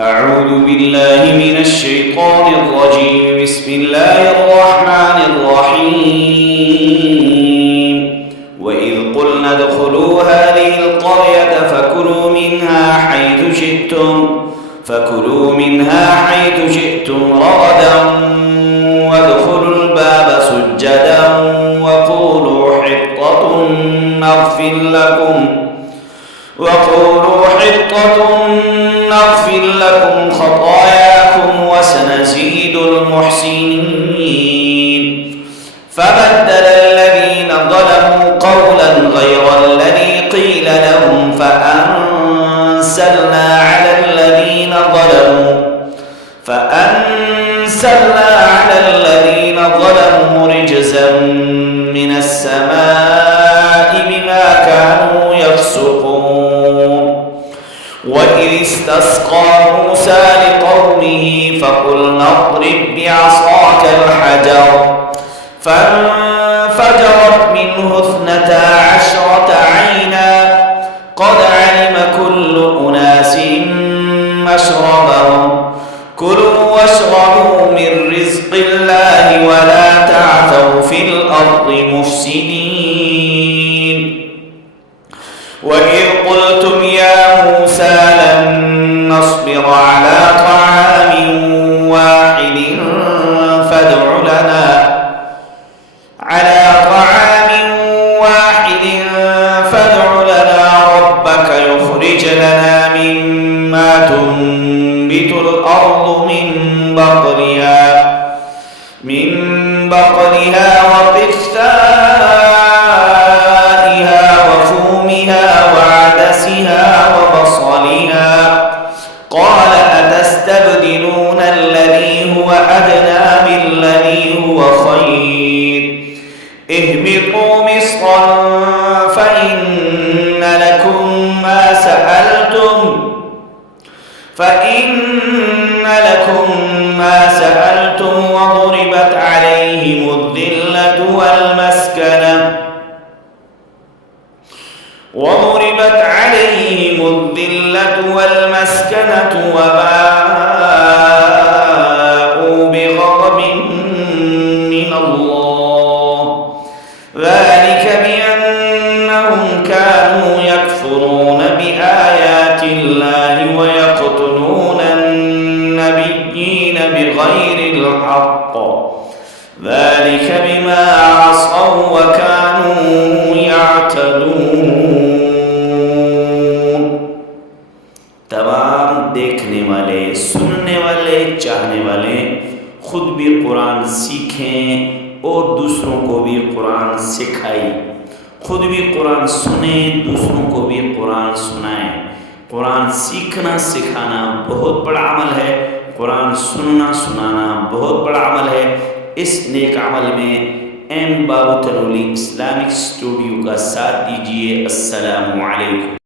أعوذ بالله من الشيطان الرجيم. بسم الله الرحمن الرحيم. وإذ قلنا ادخلوا هذه القرية فكلوا منها حيث شئتم رغدا وادخلوا الباب سجدا وقولوا حطة نغفر لكم خطاياكم وسنزيد المحسنين. فبدل الذين ظلموا قولا غير الذي قيل لهم فأنزلنا على الذين ظلموا رجزا من السماء بما كانوا يفسقون. وإذ استسقى موسى لقومه فقلنا اضرب بعصاك الحجر فانفجرت منه 12 عينا قد علم كل أناس مشربهم كلوا واشربوا من رزق الله ولا تعثوا في الأرض مفسدين. وإذ قلتم يا موسى لن نصبر على طعام واحد فادع لنا ربك يخرج لنا مما تنبت الأرض من بقلها وقثائها وفومها وعدسها وبصلها قال أتستبدلون الذي هو أدنى بالذي هو خير اهبطوا مصرا فإن لكم ما سألتم وضربت عليهم الذلة والمسكنة وباءوا بغضب من الله ذلك بأنهم كانوا يكفرون بآيات الله ويقتلون النبيين بغير الحق ذلك بما عصوا وكانوا يعتدون. तमाम देखने वाले, सुनने वाले, चाहने वाले खुद भी कुरान सीखें और दूसरों को भी कुरान सिखाएं। खुद भी कुरान सुने, दूसरों को भी कुरान सुनाएं। कुरान सीखना सिखाना बहुत बड़ा अमल है, कुरान सुनना सुनाना बहुत बड़ा अमल है। इस नेक अमल में एम बाबू तनोली इस्लामिक स्टूडियो का साथ दीजिए। अस्सलामु अलैकुम।